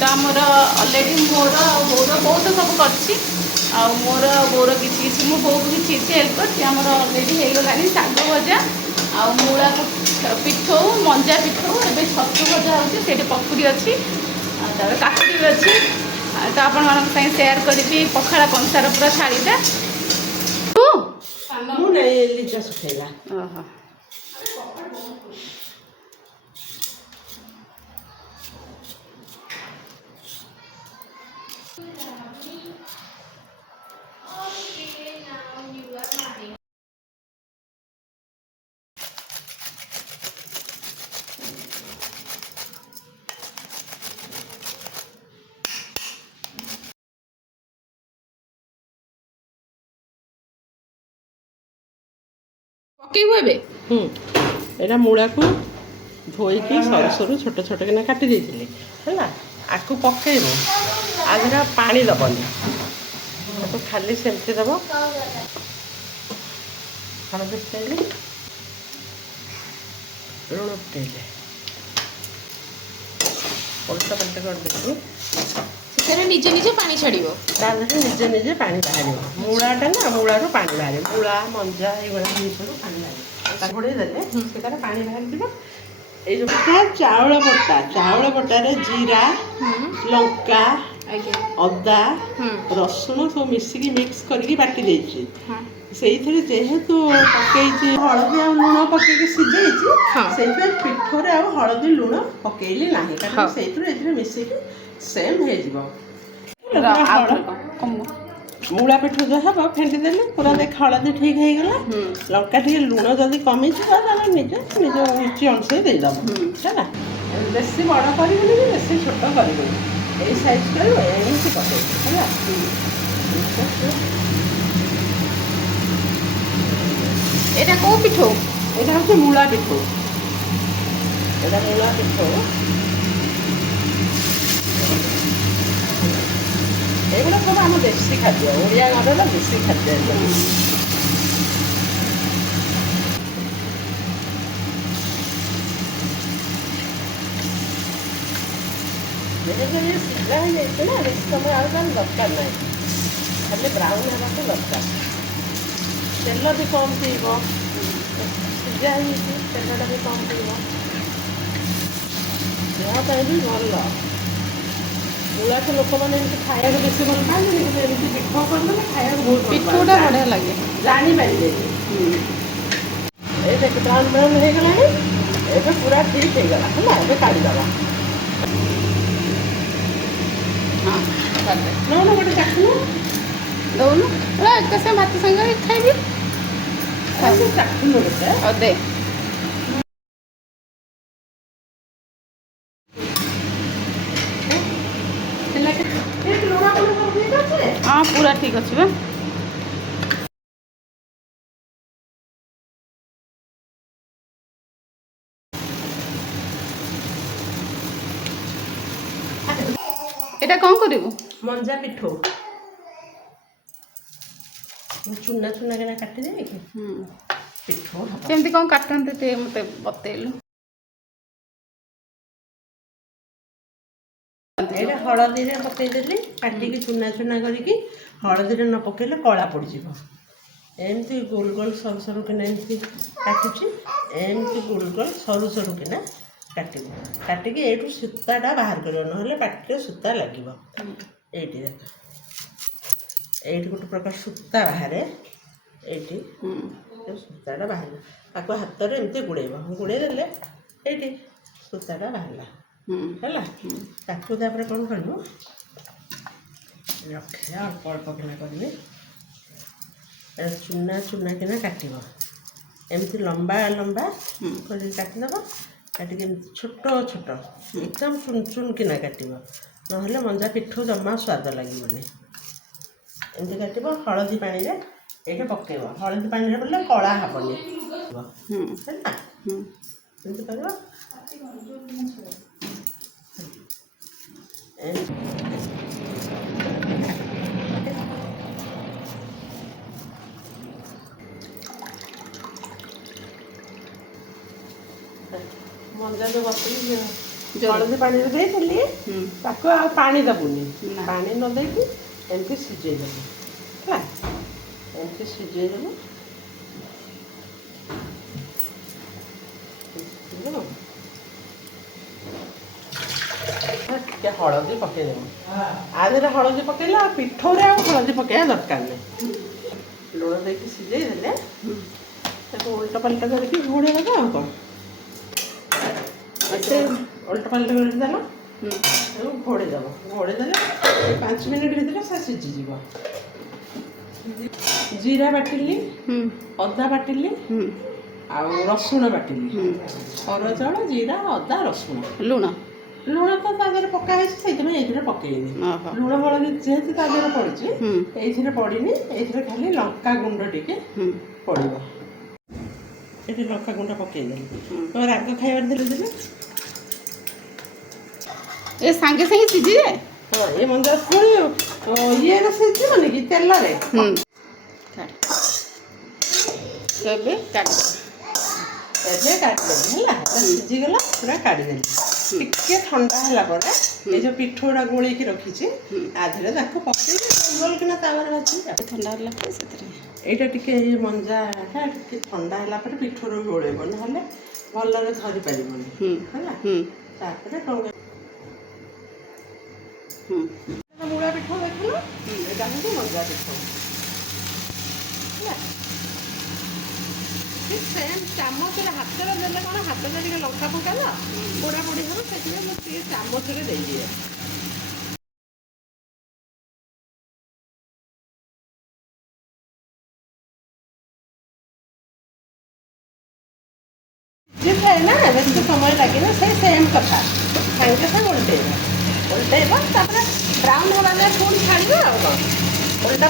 ତ ଆମର ଅଲରେଡ଼ି ମୋର ବୋଉର ବୋଉ ତ ସବୁ କରିଛି ଆଉ ମୋର ବୋଉର କିଛି କିଛି ମୁଁ ବୋଉକୁ କିଛି କିଛି ହେଲ୍ପ କରିଛି। ଆମର ଅଲରେଡ଼ି ହେଇଗଲାଣି ଶାଗ ଭଜା ଆଉ ମୂଳା ପିଠଉ ମଞ୍ଜା ପିଠଉ ଏବେ ଛତୁ ଭଜା ହେଉଛି ସେଇଠି ପକୁଡ଼ି ଅଛି ଆଉ ତାପରେ କାକୁଡ଼ି ବି ଅଛି। ତ ଆପଣମାନଙ୍କ ସାଙ୍ଗେ ସେୟାର କରିବି ପଖାଳ କଂସାର ପୁରା ଥାଳିଟା। ମୁଁ ନାଇଁ ଲିଜା ଶୁଖେଇଲା। ଓହୋ ପକେଇବୁ ଏବେ। ଏଇଟା ମୂଳାକୁ ଧୋଇକି ସରୁ ସରୁ ଛୋଟ ଛୋଟ କିନା କାଟି ଦେଇଥିଲି ହେଲା। ଆକୁ ପକେଇବ ଆଗରେ ପାଣି ଦେବନି, ତାକୁ ଖାଲି ସେମିତି ଦେବ। ହଳଦୀ ପକେଇଲେ ଲୁଣ ପକେଇଲେ ଓଲଟା ପାଲଟା କରିଦେଇକି ସେଥିରେ ନିଜେ ନିଜେ ପାଣି ଛାଡ଼ିବ। ତା ଦେହରେ ନିଜେ ନିଜେ ପାଣି ବାହାରିବ। ମୂଳାଟା ନା ମୂଳାରୁ ପାଣି ବାହାରିବ। ମୂଳା ମଞ୍ଜା ଏଇଭଳିଆ ଜିନିଷରୁ ପାଣି ବାହାରିବ। ତାକୁ ଘୋଡ଼େଇ ଦେଲେ ସେଟାରେ ପାଣି ବାହାରିଯିବ। ଏଇ ଯେଉଁ ଚାଉଳ ବଟାରେ ଜିରା ଲଙ୍କା ଅଦା ରସୁଣ ସବୁ ମିଶିକି ମିକ୍ସ କରିକି ବାଟି ଦେଇଛି। ସେଇଥିରେ ଯେହେତୁ ପକେଇଛି ହଳଦୀ ଆଉ ଲୁଣ ପକେଇକି ସିଝେଇଛି, ସେଇଥିପାଇଁ ପିଠରେ ଆଉ ହଳଦୀ ଲୁଣ ପକେଇଲି ନାହିଁ, କାରଣ ସେଇଥିରୁ ଏଥିରେ ମିଶିକି ସେମ୍ ହେଇଯିବ। ମୂଳା ପିଠଉ ଯାହା ହବ ଫେଣ୍ଟି ଦେଲେ ପୁରା ଦେଖ ହଳଦୀ ଠିକ୍ ହେଇଗଲା। ଲଙ୍କା ଟିକେ ଲୁଣ ଯଦି କମିଯିବ ତାହେଲେ ନିଜ ରୁଚି ଅନୁସାରେ ଦେଇଦେବ ହେଲା। ବେଶୀ ବଡ଼ କରିବୁନି କି ବେଶୀ ଛୋଟ କରିବୁନି, ଏଇ ସାଇଜ୍ କରିବ ଏମିତି ପକେଇବୁ ହେଲା। ଏଇଟା କେଉଁ ପିଠଉ? ଏଇଟା ହେଉଛି ମୂଳା ପିଠଉ। ଏଇଟା ମୂଳା ପିଠଉ। ଏଗୁଡ଼ା ସବୁ ଆମ ଦେଶୀ ଖାଦ୍ୟ, ଓଡ଼ିଆ ଘରର ଦେଶୀ ଖାଦ୍ୟ। ଯେହେତୁ ଇଏ ସିଝା ହେଇଯାଇଛି ନା, ବେଶୀ ସମୟ ଆଉ ତାର ଦରକାର ନାହିଁ, ଖାଲି ବ୍ରାଉନ୍ ହେବାକୁ ଦରକାର। ତେଲ ବି କମ୍ ପିଇବ, ସିଝା ହେଇଯାଇଛି ତେଲଟା ବି କମ୍ ପିଇବ, ଦେହ ପାଇଁ ବି ଭଲ। ମୂଳାକୁ ଲୋକମାନେ ଏମିତି ଖାଇବାକୁ ବେଶୀ ଭଲ ପାଆନ୍ତିନି, କିନ୍ତୁ ଏମିତି ପିଠଉ କରିଦେଲେ ଖାଇବାକୁ ବହୁତ ଭଲ ପାଆନ୍ତି। ପିଠଉଟା ବଢ଼ିଆ ଲାଗେ, ଜାଣିପାରିବେନି। ଏଇ ଦେଖ ବ୍ରାଉନ୍ ବ୍ରାଉନ୍ ହେଇଗଲାଣି, ଏବେ ପୁରା ଠିକ୍ ହେଇଗଲା ହେଲା। ଏବେ କାଢ଼ିଦେବା। ନଉନ ଗୋଟେ ଚାଖୁନ। ଦଉନୁ ଏକା ସାଙ୍ଗେ ଭାତ ସାଙ୍ଗରେ ଖାଇବି। ଚାଖୁନ ଗୋଟେ। ଆଉ ଦେ। ହଁ ପୁରା ଠିକ୍ ଅଛି ବା। ଏଇଟା କ'ଣ କରିବୁ? ମଞ୍ଜା ପିଠଉ ଚୁନା ଚୁନା କିନା କାଟିଦେବି କି ପିଠଉ ହବ। କେମିତି କ'ଣ କାଟନ୍ତି ଟିକେ ମୋତେ ବତେଇଲୁ। ଏଇଟା ହଳଦୀରେ ପକେଇଦେଲି, କାଟିକି ଚୁନା ଚୁନା କରିକି। ହଳଦୀରେ ନ ପକେଇଲେ କଳା ପଡ଼ିଯିବ। ଏମିତି ଗୋଲ ଗୋଲ ସରୁ ସରୁ କିନା ଏମିତି କାଟୁଛି, ଏମିତି ଗୋଲ ଗୋଲ ସରୁ ସରୁ କିନା କାଟିବ। କାଟିକି ଏଇଠୁ ସୂତାଟା ବାହାର କରିବ, ନହେଲେ ପାଟିରେ ସୂତା ଲାଗିବ। ଏଇଠି ଦେଖ, ଏଇଠି ଗୋଟେ ପ୍ରକାର ସୂତା ବାହାରେ, ଏଇଠି ସୂତାଟା ବାହାରିଲା। ତାକୁ ହାତରେ ଏମିତି ଗୁଡ଼େଇବ, ଗୁଡ଼େଇ ଦେଲେ ଏଇଠି ସୂତାଟା ବାହାରିଲା ହେଲା। ତାକୁ ତାପରେ କ'ଣ କରିବୁ, ରଖିବା ଅଳ୍ପ ଅଳ୍ପ କିନା କରିବି। ଚୁନା ଚୁନା କିନା କାଟିବ, ଏମିତି ଲମ୍ବା ଲମ୍ବା କରିକି କାଟିଦେବ। କାଟିକି ଏମିତି ଛୋଟ ଛୋଟ ଏକଦମ ଚୁନ ଚୁନ କିନା କାଟିବ, ନହେଲେ ମଞ୍ଜା ପିଠଉ ଜମା ସ୍ୱାଦ ଲାଗିବନି। ଏମିତି କାଟିବ। ହଳଦୀ ପାଣିରେ ଏଇଟା ପକେଇବ, ହଳଦୀ ପାଣିରେ ପଡ଼ିଲେ କଳା ହେବନି ହେଲା। ଏମିତି କରିବ। ମଞ୍ଜା ଯେଉଁ ବସିଲି ହଳଦୀ ପାଣିରେ ଦେଇଥିଲି ତାକୁ ଆଉ ପାଣି ଦେବୁନି, ପାଣି ନ ଦେଇକି ଏମିତି ସିଝେଇ ଦେବୁ ହେଲା। ଏମିତି ସିଝେଇ ଦେବୁ ଟିକେ ହଳଦୀ ପକେଇଦେବୁ। ଆ ଦେହରେ ହଳଦୀ ପକେଇଲେ ଆଉ ପିଠଉରେ ଆଉ ହଳଦୀ ପକେଇବା ଦରକାର ନାହିଁ। ଲୁଣ ଦେଇକି ସିଝେଇ ଦେଲେ ତାକୁ ଓଲଟା ପାଲଟା କରିକି ଘୋଡ଼େଇ ଦେବା ଆଉ କ'ଣ। ଏତେ ଓଲଟା ପାଲଟା କରିକି ଦେଲ ତାକୁ ଘୋଡ଼େଇ ଦେବ। ଘୋଡ଼େଇ ଦେଲେ 5 ମିନିଟ୍ ଭିତରେ ସେ ସିଝିଯିବ। ଜିରା ବାଟିଲି, ଅଦା ବାଟିଲି, ଆଉ ରସୁଣ ବାଟିଲି। ଅରୁଆ ଚାଉଳ, ଜିରା, ଅଦା, ରସୁଣ, ଲୁଣ ତ ତା ଦେହରେ ପକା ହେଇଛି, ସେଇଥିପାଇଁ ଏଇଥିରେ ପକେଇନି। ଲୁଣ ହଳଦୀ ଯେହେତୁ ତା ଦେହରେ ପଡ଼ିଛି ଏଇଥିରେ ପଡ଼ିନି। ଏଇଥିରେ ଖାଲି ଲଙ୍କା ଗୁଣ୍ଡ ଟିକେ ପଡ଼ିବ। ଏଠି ଲଙ୍କା ଗୁଣ୍ଡ ପକେଇଦେଲି। ରାଗ ଖାଇବାର ଦେଲେ ଏ ସାଙ୍ଗେ ସାଙ୍ଗେ ସିଝିଯାଏ। ହଁ, ଏ ମଞ୍ଜା ପୁଣି ଇଏରେ ସିଝିବନି କି ତେଲରେ। ଏବେ କାଟିଦେଲି ହେଲା। ସିଝିଗଲା, ପୁରା କାଢ଼ିଦେଲି। ଟିକେ ଥଣ୍ଡା ହେଲା ପରେ ଏଇ ଯେଉଁ ପିଠଉଟା ଗୋଳେଇକି ରଖିଛି ଆ ଦେହରେ ତାକୁ ପକେଇକି ଗୋଲ କିନା ତାୱାରେ ଭାଜିବି। ଥଣ୍ଡା ହେଲା ପରେ ସେଥିରେ ଏଇଟା ଟିକେ ଏଇ ମଞ୍ଜାଟା ଟିକେ ଥଣ୍ଡା ହେଲା ପରେ ପିଠଉରେ ଗୋଳେଇବ, ନହେଲେ ଭଲରେ ଧରି ପାରିବନି ହେଲା। ତାପରେ ମୂଳା ପିଠଉ ଦେଖିଲ, ଏଇଟା ହେଉଛି ମଞ୍ଜା ପିଠଉ ହେଲା। ସେମ୍ ଚାମଚରେ ହାତରେ ଦେଲେ କ'ଣ, ହାତରେ ଟିକେ ଲଙ୍କା ପକାଇଲ ପୋଡ଼ାପୋଡ଼ି ହେବ, ସେଥିପାଇଁ ମୁଁ ଟିକେ ଚାମଚରେ ଦେଇଦିଏ। ସିଝିଥାଏ ନା, ବେଶୀ ସମୟ ଲାଗିବ। ସେଇ ସେମ୍ କଥା, ସାଙ୍ଗେ ସାଙ୍ଗେ ଓଲଟେଇବ, ତାପରେ ବ୍ରାଉନ୍ ହେବା ଯାଏ ପୁଣି ଛାଡ଼ିବ ଆଉ କ'ଣ। ଓଲଟା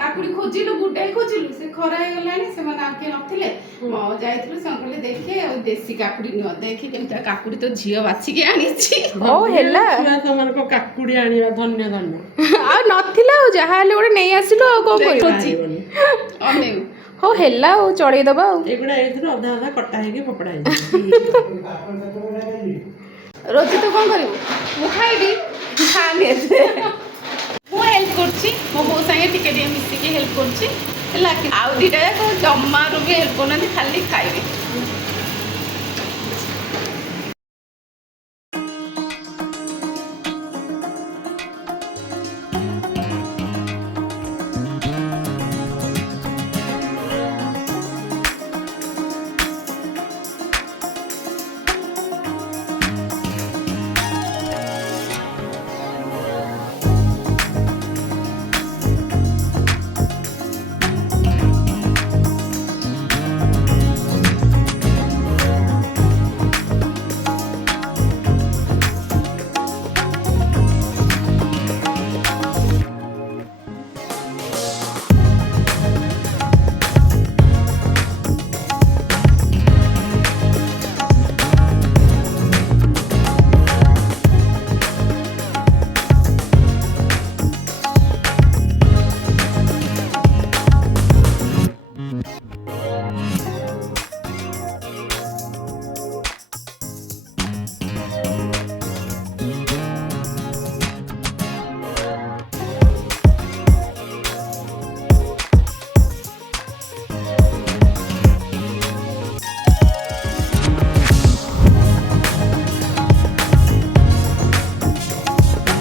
କାକୁଡି ଖୋଜିଲୁ, ଗୁଡାଏ ଖୋଜିଲୁ, ସେ ଖରା ହେଇଗଲାଣି, ସେମାନେ ଆଉ କିଏ ନଥିଲେ। ଯାଇଥିଲୁ, ସେ କହିଲେ ଦେଖେ ଆଉ ଦେଶୀ କାକୁଡି ନୁହଁ, ଦେଖି କେମିତି କାକୁଡି ତ ଝିଅ ବାଛିକି ଆଣିଛି। ହଉ ହେଲା, ସେମାନଙ୍କ କାକୁଡି ଆଣିବା ଧନ୍ୟ ଧନ୍ୟ। ଆଉ ନଥିଲା, ଆଉ ଯାହା ହେଲେ ଗୋଟେ ନେଇ ଆସିଲୁ, ଆଉ କ'ଣ କରିବୁ। ଅନେଇବୁ, ହଉ ହେଲା, ଆଉ ଚଳେଇଦବା। ଆଉ ଏଗୁଡା ଏଇଥିରୁ ଅଧା ଅଧା କଟା ହେଇକି ଫୋପଡା ହେଇଛି। ରୋଜି ତୁ କ'ଣ କରିବୁ? ମୁଁ ଖାଇବି, ଖାଆନି ଏତେ। ମୁଁ ହେଲ୍ପ କରୁଛି, ମୋ ବୋଉ ସାଙ୍ଗେ ଟିକେ ଟିକେ ମିଶିକି ହେଲ୍ପ କରୁଛି ହେଲା। ଆଉ ଦୁଇଟା ଯାକ ଜମାରୁ ବି ହେଲ୍ପ କରୁନାହାନ୍ତି, ଖାଲି ଖାଇବେ।